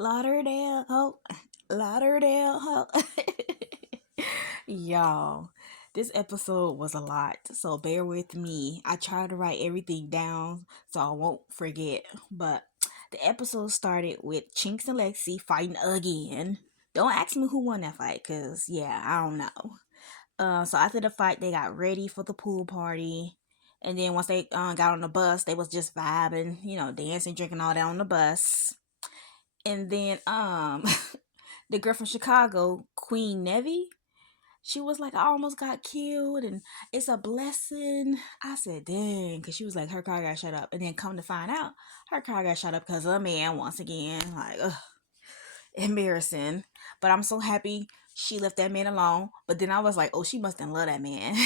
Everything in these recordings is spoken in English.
Lauderdale, oh, Lauderdale, oh. Y'all, this episode was a lot, so bear with me. I tried to write everything down so I won't forget, but the episode started with Chinks and Lexi fighting again. Don't ask me who won that fight, cause yeah, I don't know. So after the fight, they got ready for the pool party. And then once they got on the bus, they was just vibing, dancing, drinking all that on the bus. And then the girl from Chicago, Queen Nevi, she was like, I almost got killed and it's a blessing. I said, dang, because she was like, her car got shut up. And then come to find out, her car got shut up because of a man once again. Like, ugh, embarrassing. But I'm so happy she left that man alone. But then I was like, oh, she must have loved that man.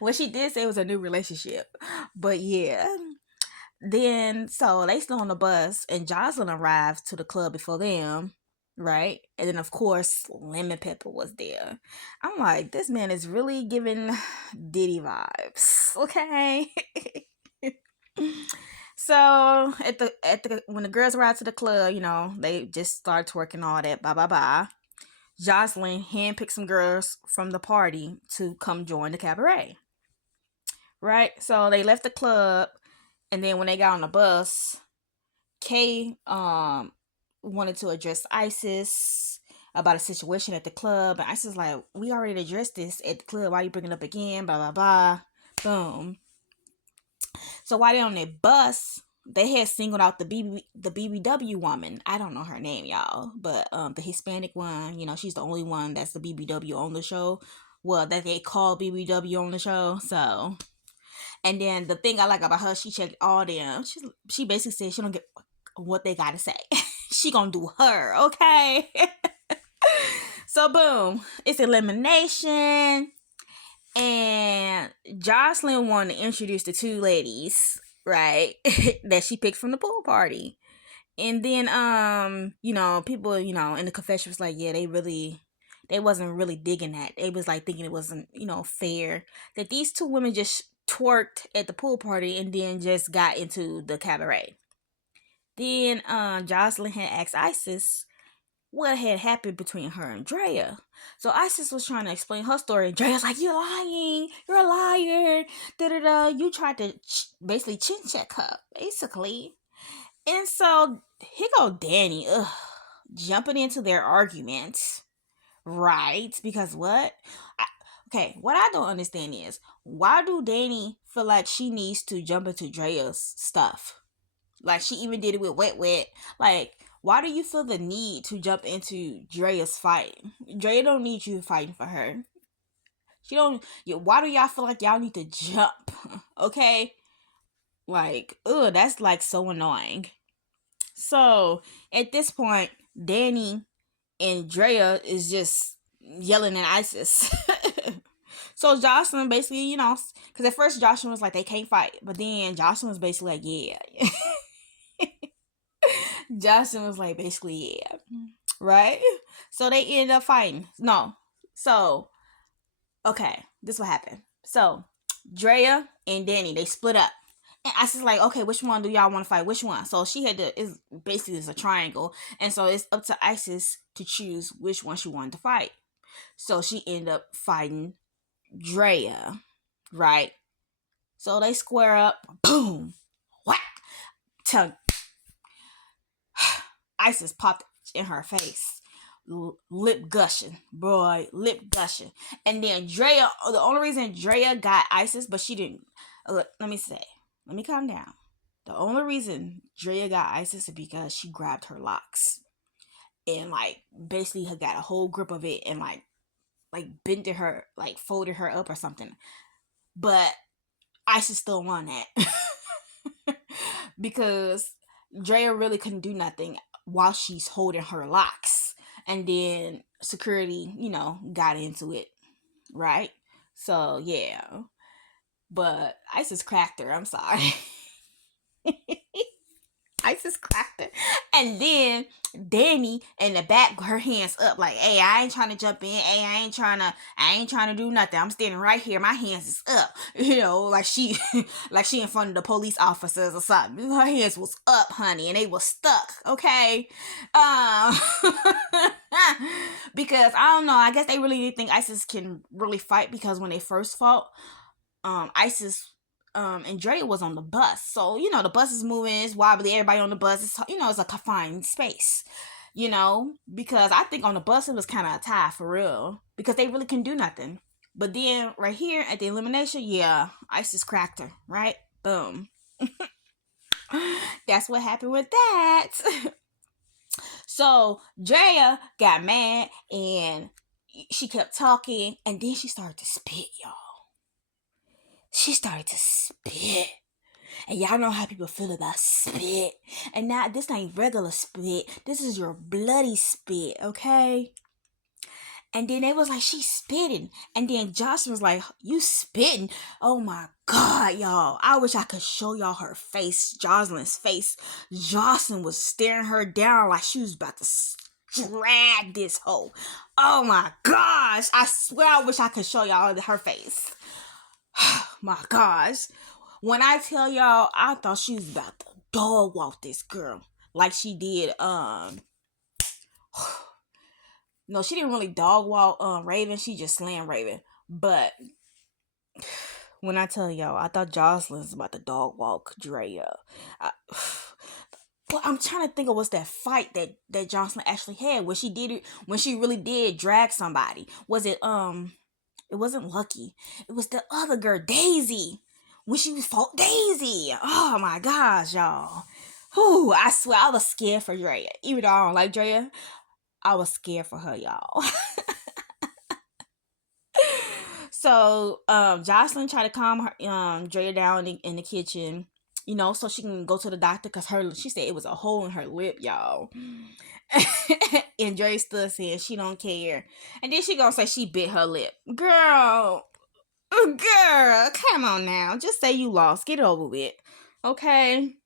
Well, she did say it was a new relationship. But yeah. Then so they still on the bus and Joseline arrived to the club before them, right? And then of course Lemon Pepper was there. I'm like, this man is really giving Diddy vibes, okay? So at the when the girls arrived to the club, they just started twerking all that, blah blah blah. Joseline handpicked some girls from the party to come join the cabaret, right? So they left the club, and then when they got on the bus, Kay wanted to address Isis about a situation at the club, and Isis was like, we already addressed this at the club. Why are you bringing it up again? Blah blah blah. Boom. So while they on their bus, they had singled out the BBW woman. I don't know her name, y'all, but the Hispanic one. She's the only one that's the BBW on the show. Well, that they call BBW on the show. So, and then the thing I like about her, she checked all them. She basically said she don't get what they gotta say. She gonna do her, okay? So boom, it's elimination, and Joseline wanted to introduce the two ladies, right? That she picked from the pool party. And then people, in the confession was like, yeah, they wasn't really digging that. They was like thinking it wasn't, fair that these two women just twerked at the pool party and then just got into the cabaret. Then Joseline had asked Isis what had happened between her and Drea. So Isis was trying to explain her story. Drea's like, you're lying. You're a liar. Da-da-da. You tried to basically chin check her, basically. And so here go Danny, jumping into their argument. Right? Because what? Okay, what I don't understand is, why do Danny feel like she needs to jump into Drea's stuff? Like, she even did it with Wet Wet. Like, why do you feel the need to jump into Drea's fight? Drea don't need you fighting for her. She don't. Why do y'all feel like y'all need to jump? Okay? Like, ugh, that's like so annoying. So, at this point, Danny and Drea is just yelling at Isis. So Joseline basically, because at first Joseline was like, they can't fight. But then Joseline was basically like, yeah. Joseline was like, basically, yeah. Right? So they ended up fighting. No. So, okay, this what happened. So, Drea and Danny, they split up. And Isis like, okay, which one do y'all want to fight? Which one? So she had to, it's basically it's a triangle. And so it's up to Isis to choose which one she wanted to fight. So she ended up fighting Drea, right? So they square up, boom, whack, tongue. Isis popped in her face, lip gushing, boy, lip gushing. And then Drea, the only reason Drea got Isis, but she didn't, let me calm down. The only reason Drea got Isis is because she grabbed her locks and like basically had got a whole grip of it and like bent her, like folded her up or something. But Isis still won that because Drea really couldn't do nothing while she's holding her locks. And then security, got into it, right? So yeah. But Isis cracked her. I'm sorry. Isis cracked her. And then Danny in the back, her hands up, like, hey, I ain't trying to jump in. Hey, I ain't trying to do nothing. I'm standing right here. My hands is up. Like she like she in front of the police officers or something. Her hands was up, honey, and they was stuck, okay? Because I don't know, I guess they really didn't think Isis can really fight, because when they first fought, Isis and Dre was on the bus. So, the bus is moving, it's wobbly, everybody on the bus, it's a confined space. Because I think on the bus it was kind of a tie for real. Because they really couldn't do nothing. But then right here at the elimination, yeah, Isis cracked her, right? Boom. That's what happened with that. So Drea got mad and she kept talking, and then she started to spit, y'all. She started to spit. And y'all know how people feel about spit. And now this ain't regular spit. This is your bloody spit, okay? And then they was like, she's spitting. And then Jocelyn was like, you spitting? Oh my God, y'all. I wish I could show y'all her face, Jocelyn's face. Jocelyn was staring her down like she was about to drag this hoe. Oh my gosh. I swear I wish I could show y'all her face. My gosh. When I tell y'all, I thought she was about to dog walk this girl. Like she did, no, she didn't really dog walk Raven. She just slammed Raven. But when I tell y'all, I thought Jocelyn was about to dog walk Drea. But I'm trying to think of what's that fight that Jocelyn actually had when she did it, when she really did drag somebody. Was it it wasn't Lucky. It was the other girl, Daisy. When she fought Daisy. Oh my gosh, y'all. Whew, I swear I was scared for Drea. Even though I don't like Drea, I was scared for her, y'all. So, Jocelyn tried to calm her, Drea down in the kitchen, so she can go to the doctor, because she said it was a hole in her lip, y'all. And Dre stood saying she don't care. And then she gonna say she bit her lip. Girl, come on now. Just say you lost. Get it over with. Okay?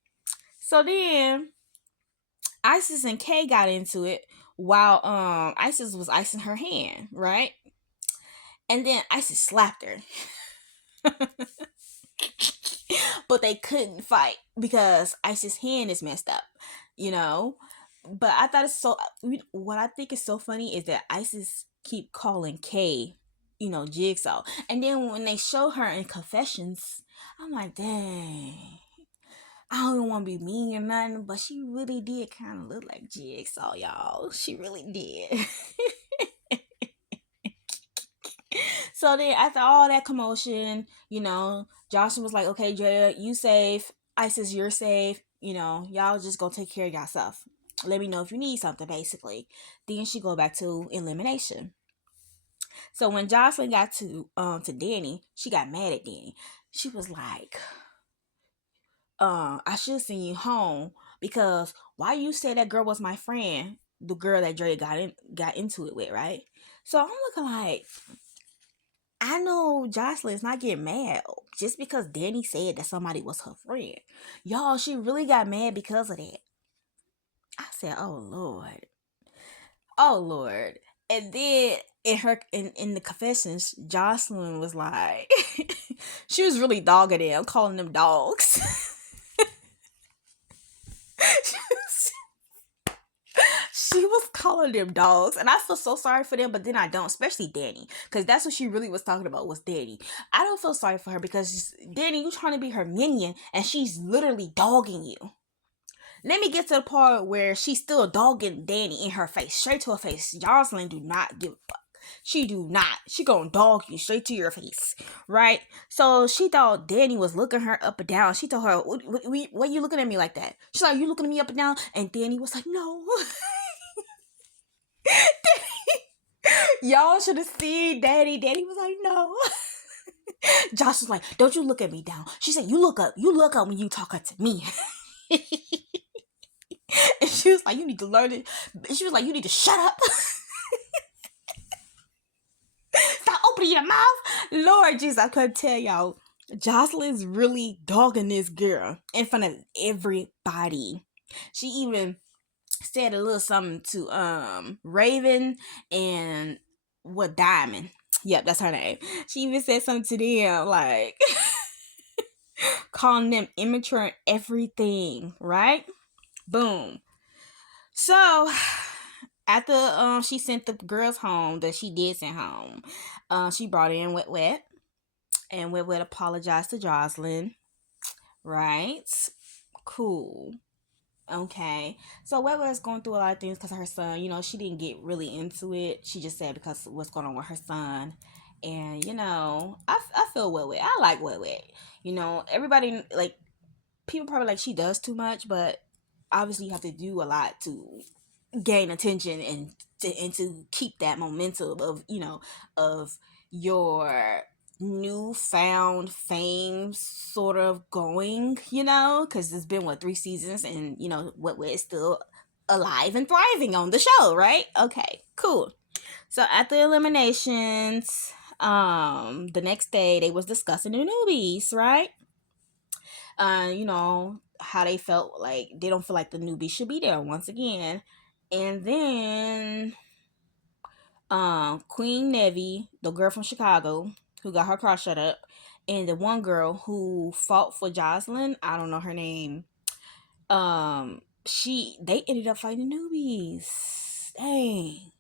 So then, Isis and Kay got into it while Isis was icing her hand, right? And then Isis slapped her. But they couldn't fight because Isis' hand is messed up, But I thought what I think is so funny is that Isis keep calling Kay, Jigsaw. And then when they show her in confessions, I'm like, dang. I don't even want to be mean or nothing, but she really did kind of look like Jigsaw, y'all. She really did. So then after all that commotion, Jocelyn was like, okay, Drea, you safe. Isis, you're safe. Y'all just go take care of yourself. Let me know if you need something, basically. Then she go back to elimination. So when Jocelyn got to Danny, she got mad at Danny. She was like, I should send you home, because why you say that girl was my friend, the girl that Dre got into it with, right? So I'm looking like, I know Jocelyn's not getting mad just because Danny said that somebody was her friend. Y'all, she really got mad because of that. I said, oh Lord. Oh Lord. And then in the confessions, Jocelyn was like, she was really dogging them, calling them dogs. She was calling them dogs, and I feel so sorry for them, but then I don't, especially Danny, because that's what she really was talking about, was Danny. I don't feel sorry for her, because Danny, you trying to be her minion, and she's literally dogging you. Let me get to the part where she's still dogging Danny in her face, straight to her face. Jocelyn do not give a fuck. She do not. She gonna dog you straight to your face, right? So she thought Danny was looking her up and down. She told her, what are you looking at me like that? She's like, you looking at me up and down? And Danny was like, no. Y'all should have seen Daddy. Daddy was like, no. Josh was like, don't you look at me down. She said, you look up when you talking to me. And she was like, you need to learn it. She was like, you need to shut up. Stop opening your mouth. Lord Jesus, I couldn't tell y'all. Jocelyn's really dogging this girl in front of everybody. She even said a little something to Raven and what Diamond. Yep, that's her name. She even said something to them like calling them immature and everything, right? Boom. So after she sent the girls home that she did send home, she brought in Wet Wet, and Wet Wet apologized to Joseline. Right? Cool. Okay. So Wet Wet's going through a lot of things because her son, she didn't get really into it. She just said because of what's going on with her son. And, I feel Wet Wet. I like Wet Wet. Everybody, like, people probably like she does too much, but obviously you have to do a lot to gain attention and to keep that momentum of your newfound fame sort of going, because it's been 3 seasons, and what we're still alive and thriving on the show, right? Okay, cool. So at the eliminations, the next day they was discussing the newbies, right? How they felt like they don't feel like the newbies should be there once again. And then Queen Nevi, the girl from Chicago who got her car shut up, and the one girl who fought for Joseline, I don't know her name. They ended up fighting the newbies. Dang.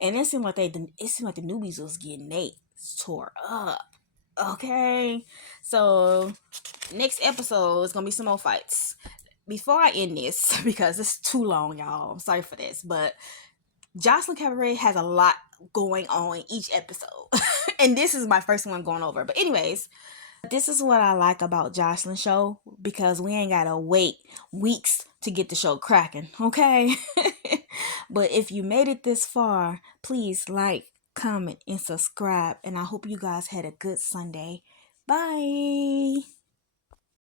And it seemed like the newbies was getting they tore up. Okay. So next episode is gonna be some more fights. Before I end this, because it's too long, y'all. Sorry for this, but Joseline Cabaret has a lot going on in each episode. And this is my first one going over. But anyways, this is what I like about Joseline show, because we ain't gotta wait weeks to get the show cracking, okay? But if you made it this far, please like, comment, and subscribe. And I hope you guys had a good Sunday. Bye.